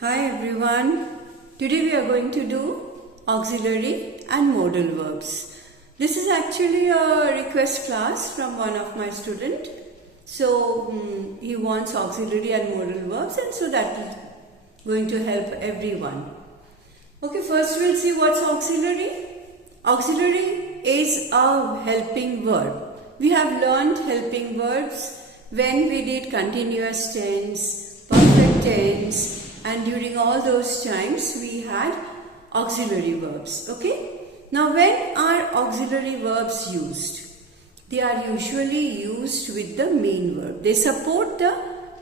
Hi everyone. Today we are going to do auxiliary and modal verbs. This is actually a request class from one of my student. So he wants auxiliary and modal verbs, and so that is going to help everyone. Okay, first we'll see what's auxiliary. Auxiliary is a helping verb. We have learned helping verbs when we did continuous tense, perfect tense, and during all those times we had auxiliary verbs. Okay. Now when are auxiliary verbs used? They are usually used with the main verb. They support the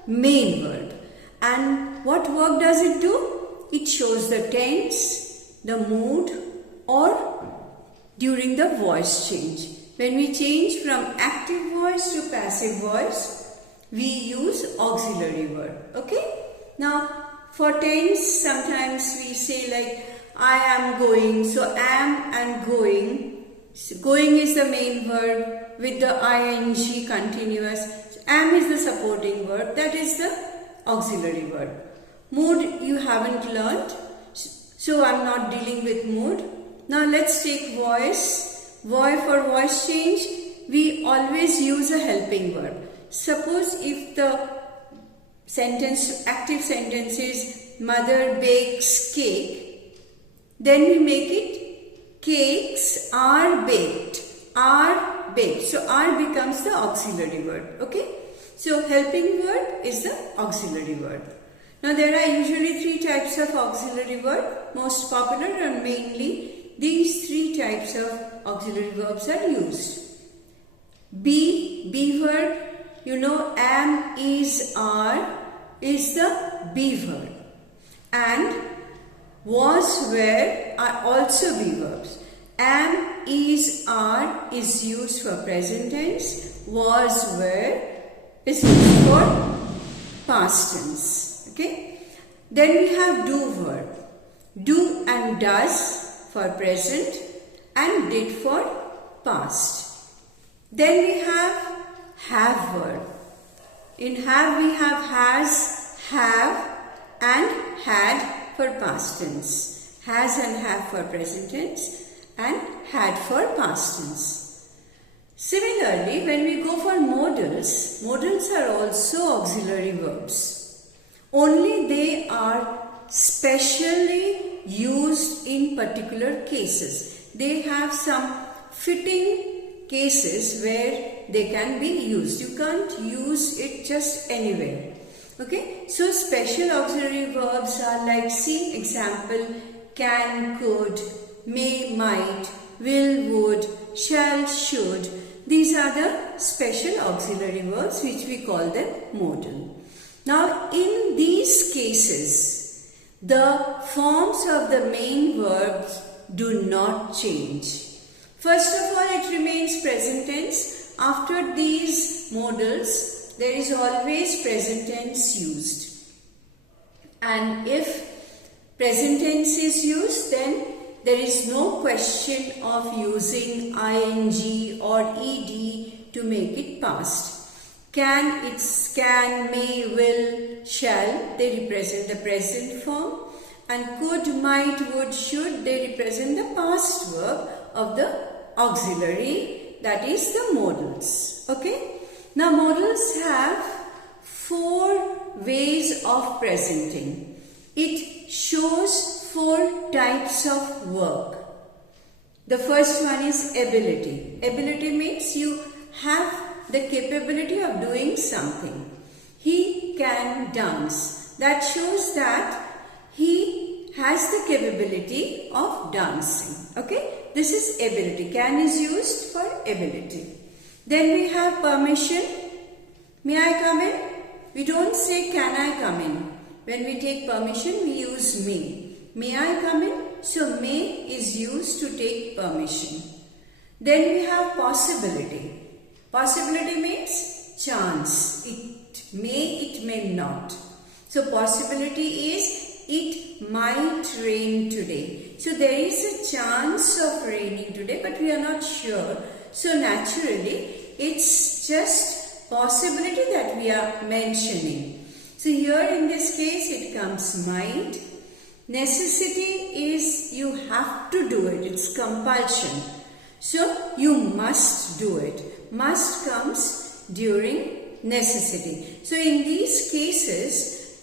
main verb. And what work does it do? It shows the tense, the mood, or during the voice change. When we change from active voice to passive voice, we use auxiliary verb. Okay. Now for tense, sometimes we say like I am going. So am and going. So going is the main verb with the ing continuous. So am is the supporting verb. That is the auxiliary verb. Mood you haven't learnt. So I'm not dealing with mood. Now let's take voice. For voice change, we always use a helping verb. Suppose if the active sentence is mother bakes cake, then we make it cakes are baked. So are becomes the auxiliary word. Okay. So helping word is the auxiliary word. Now there are usually three types of auxiliary verb. Most popular and mainly these three types of auxiliary verbs are used. Be verb. You know, am, is, are is the be verb, and was, were are also be verbs. Am, is, are is used for present tense. Was, were is used for past tense. Okay. Then we have do verb. Do and does for present and did for past. Then we have verb. In have we have has, have and had for past tense. Has and have for present tense and had for past tense. Similarly, when we go for modals, modals are also auxiliary verbs. Only they are specially used in particular cases. They have some fitting cases where they can be used. You can't use it just anywhere. Okay. So special auxiliary verbs are like, see example, can, could, may, might, will, would, shall, should. These are the special auxiliary verbs which we call them modal. Now in these cases, the forms of the main verbs do not change. First of all, it remains present tense. After these modals, there is always present tense used. And if present tense is used, then there is no question of using ing or ed to make it past. Can, it's can, may, will, shall, they represent the present form. And could, might, would, should, they represent the past verb of the auxiliary, that is the modals. Okay. Now modals have four ways of presenting. It shows four types of work. The first one is ability. Ability means you have the capability of doing something. He can dance. That shows that he has the capability of dancing. Okay. This is ability. Can is used for ability. Then we have permission. May I come in? We don't say can I come in. When we take permission, we use may. May I come in? So may is used to take permission. Then we have possibility. Possibility means chance. It may, it may not. So possibility is it might rain today. So there is a chance of raining today, but we are not sure. So naturally, it's just possibility that we are mentioning. So here in this case, it comes might. Necessity is you have to do it, it's compulsion. So you must do it. Must comes during necessity. So in these cases,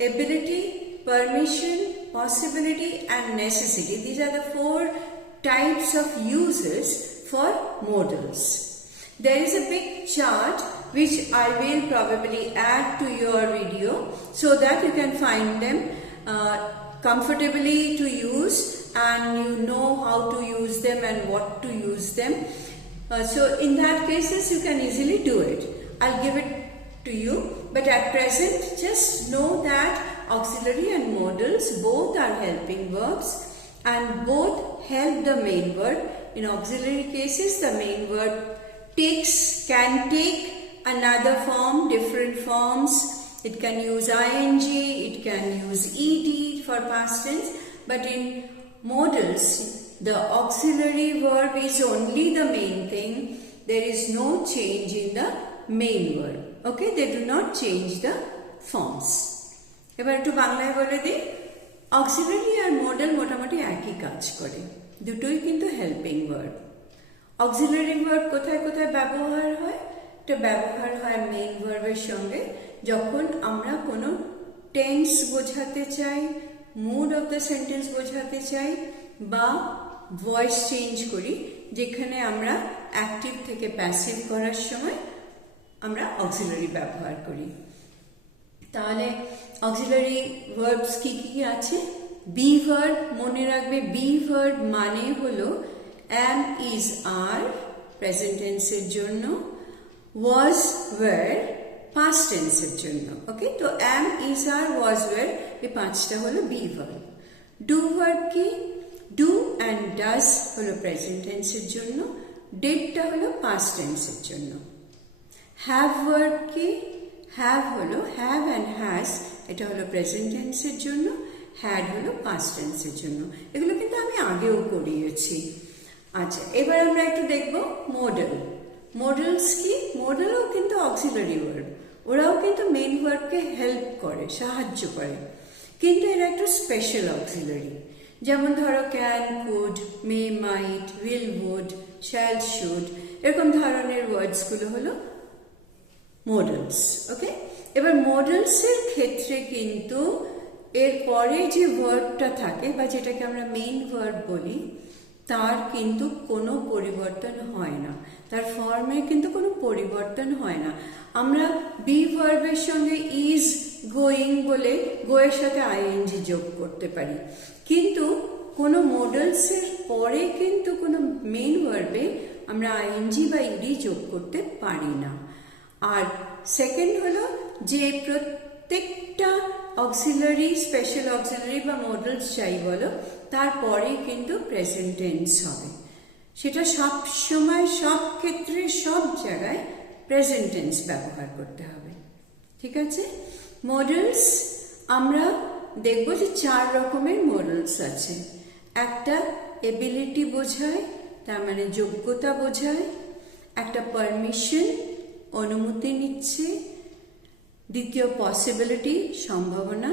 ability, permission, possibility and necessity, these are the 4 types of uses for modals. There is a big chart which I will probably add to your video so that you can find them comfortably to use and you know how to use them and what to use them. So in that cases you can easily do it. I'll give it to you, but at present just know that auxiliary and modals both are helping verbs and both help the main verb. In auxiliary cases the main verb can take another form, different forms. It can use ing, it can use ed for past tense, but in modals the auxiliary verb is only the main thing. There is no change in the main verb. Okay, they do not change the forms. এবার একটু বাংলায় বলে দিই, অক্সিলারি আর মডেল মোটামুটি একই কাজ করে, দুটোই কিন্তু হেল্পিং ভার্ব। অক্সিলারি ভার্ব কোথায় কোথায় ব্যবহার হয়? এটা ব্যবহার হয় মেইন ভার্বের সঙ্গে যখন আমরা কোনো টেন্স বোঝাতে চাই, মুড অফ দ্য সেন্টেন্স বোঝাতে চাই বা ভয়েস চেঞ্জ করি, যেখানে আমরা অ্যাক্টিভ থেকে প্যাসিভ করার সময় আমরা অক্সিলারি ব্যবহার করি। তাহলে অক্সিলারি ভার্বস কি কি আছে? বি ভার্ব, মনে রাখবে বি ভার্ব মানে হলো am, is, are প্রেজেন্ট টেন্সের জন্য, was, were past টেন্সের জন্য। ওকে, তো am, is, are, was, were এই 5টা হলো বি ভার্ব। ডু ভার্ব কি? ডু অ্যান্ড ডাজ হলো প্রেজেন্ট টেন্সের জন্য, ডিডটা হলো পাস্ট টেন্সের জন্য। হ্যাভ ভার্ব কি? হ্যাভ হলো হ্যাভ অ্যান্ড হ্যাজ, এটা হলো প্রেজেন্ট টেন্সের জন্য, হ্যাড হলো পাস্ট টেন্সের জন্য। এগুলো কিন্তু আমি আগেও করিয়েছি। আচ্ছা, এবার আমরা একটু দেখব মডেল। মডেলস কি? মডেলও কিন্তু অক্সিলারি ভার্ব, ওরাও কিন্তু মেইন ভার্বকে হেল্প করে, সাহায্য করে, কিন্তু এরা একটু স্পেশাল অক্সিলারি। যেমন ধরো can, could, may, might, will, would, shall, should, এরকম ধরনের ওয়ার্ডসগুলো হলো মডেলস। ওকে, এবার মডেলসের ক্ষেত্রে কিন্তু এর পরে যে ভার্বটা থাকে বা যেটাকে আমরা মেইন ভার্ব বলি তার কিন্তু কোনো পরিবর্তন হয় না, তার ফর্মে কিন্তু কোনো পরিবর্তন হয় না। আমরা বি ভার্বের সঙ্গে ইজ, গোয়িং বলে গোয়ের সাথে আইএনজি যোগ করতে পারি, কিন্তু কোনো মডেলসের পরে কিন্তু কোনো মেইন ভার্বে আমরা আইএনজি বা ইডি যোগ করতে পারি না। আর সেকেন্ড হলো যে প্রত্যেকটা অক্সিলারি, স্পেশাল অক্সিলারি বা মডেলস যাই বলো, তারপরে কিন্তু প্রেজেন্ট টেন্স হবে। সেটা সব সময়, সব ক্ষেত্রে, সব জায়গায় প্রেজেন্ট টেন্স ব্যবহার করতে হবে। ঠিক আছে? মডেলস আমরা দেখব যে 4 রকমের মডেলস আছে। একটা এবিলিটি বোঝায়, তার মানে যোগ্যতা বোঝায়। একটা পারমিশন, অনুমতি নিচ্ছে। দ্বিতীয় পসিবিলিটি, সম্ভাবনা।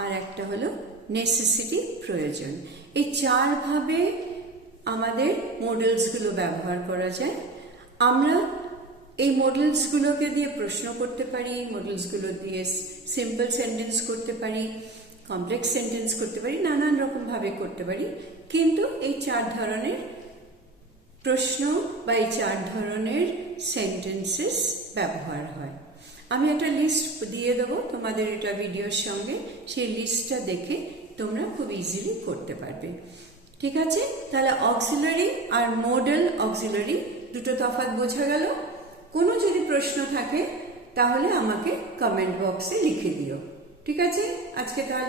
আর একটা হলো নেসেসিটি, প্রয়োজন। এই 4 ভাবে আমাদের মডেলসগুলো ব্যবহার করা যায়। আমরা এই মডেলসগুলোকে দিয়ে প্রশ্ন করতে পারি, মডেলসগুলো দিয়ে সিম্পল সেন্টেন্স করতে পারি, কমপ্লেক্স সেন্টেন্স করতে পারি, নানান রকম ভাবে করতে পারি, কিন্তু এই 4 ধরনের প্রশ্ন বা এই 4 ধরনের সেন্টেন্সেস ব্যবহার হয়। আমি একটা লিস্ট দিয়ে দেবো তোমাদের এটা ভিডিওর সঙ্গে, সেই লিস্টটা দেখে তোমরা খুব ইজিলি করতে পারবে। ঠিক আছে? তাহলে অক্সিলারি আর মডেল অক্সিলারি দুটো তফাৎ বোঝা গেল। কোনো যদি প্রশ্ন থাকে তাহলে আমাকে কমেন্ট বক্সে লিখে দিও। ঠিক আছে? আজকে তাহলে